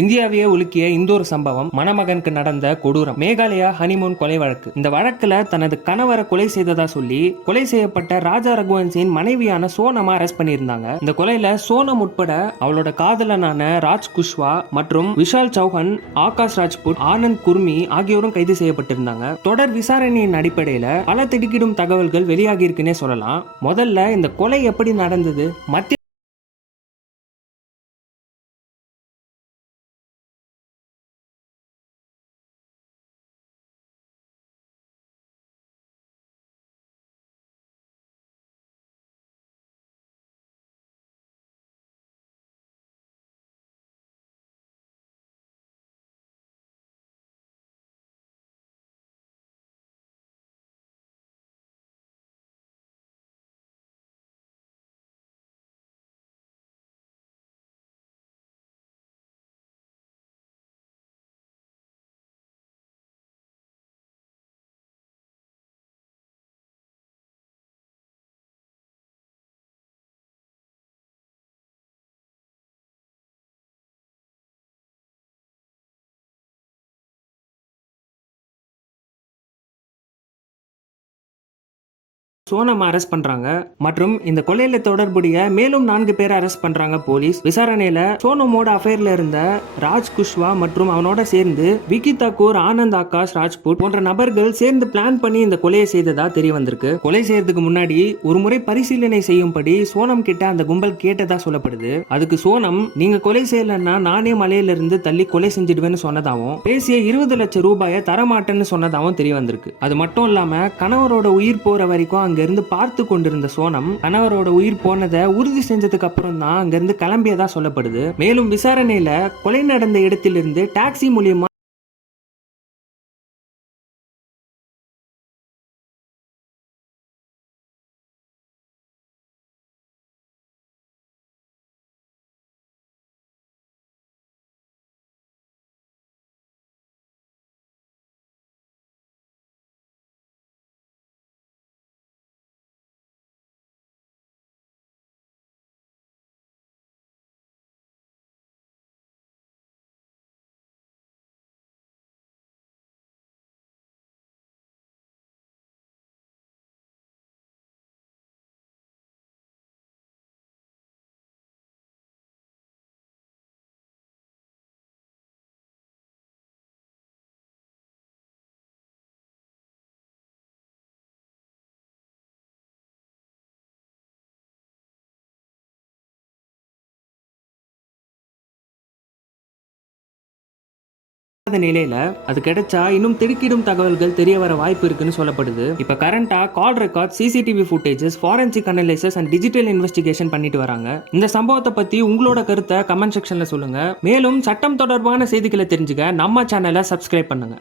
இந்தியாவையே உலுக்கிய இந்த ஒரு சம்பவம் மணமகனுக்கு நடந்த கொடூரம். மேகாலயா ஹனிமூன் கொலை வழக்கு. இந்த வழக்குல தனது கணவரை கொலை செய்ததா சொல்லி கொலை செய்யப்பட்ட ராஜா ரகுவன்சின் மனைவியான சோனமா அரெஸ்ட் பண்ணியிருந்தாங்க. இந்த கொலையில சோனம் உட்பட அவளோட காதலனான ராஜ் குஷ்வா மற்றும் விஷால் சௌஹன், ஆகாஷ் ராஜ்புட், ஆனந்த் குர்மி ஆகியோரும் கைது செய்யப்பட்டிருந்தாங்க. தொடர் விசாரணையின் அடிப்படையில பல திடுக்கிடும் தகவல்கள் வெளியாகி இருக்குன்னே சொல்லலாம். முதல்ல இந்த கொலை எப்படி நடந்தது, மத்திய சோனம் அரெஸ்ட் பண்றாங்க மற்றும் இந்த கொலையில தொடர்புடைய மேலும் 4 பேரை அரெஸ்ட் பண்றாங்க போலீஸ். விசாரணையில சோனமோட அஃபேர்ல இருந்த ராஜ் குஷ்வா மற்றும் அவனோட சேர்ந்து விக்கி தாக்கூர், ஆனந்த், ஆகாஷ் ராஜ்புட் போன்ற நபர்கள் சேர்ந்து பிளான் பண்ணி இந்த கொலையை செய்ததா தெரிய வந்திருக்கு. கொலை செய்யறதுக்கு முன்னாடி ஒரு முறை பரிசீலனை செய்யும்படி சோனம் கிட்ட அந்த கும்பல் கேட்டதா சொல்லப்படுது. அதுக்கு சோனம், நீங்க கொலை செய்யலன்னா நானே மலையில இருந்து தள்ளி கொலை செஞ்சிடுவேன்னு சொன்னதாவும், பேசிய 20 லட்சம் ரூபாயை தரமாட்டேன்னு சொன்னதாவும் தெரிய வந்திருக்கு. அது மட்டும் இல்லாம கணவரோட உயிர் போற வரைக்கும் அங்கிருந்து பார்த்து கொண்டிருந்த சோனம் கணவரோட உயிர் போனதை உறுதி செஞ்சதுக்கு அப்புறம் தான் அங்கிருந்து கிளம்பியதா சொல்லப்படுது. மேலும் விசாரணையில கொலை நடந்த இடத்திலிருந்து டாக்ஸி மூலியமா நிலையில அது கிடைச்சா இன்னும் திடுக்கிடும் தகவல்கள் தெரிய வர வாய்ப்பு இருக்குன்னு சொல்லப்படுது. இப்ப கரண்டா call record, CCTV footages, forensic analysis and digital investigation பண்ணிட்டு வராங்க. இந்த சம்பவத்தை பத்தி உங்களோட கருத்தை கமெண்ட் செக்ஷன்ல சொல்லுங்க. மேலும் சட்டம் தொடர்பான செய்திகளை தெரிஞ்சுக்க நம்ம சேனலை சப்ஸ்கிரைப் பண்ணுங்க.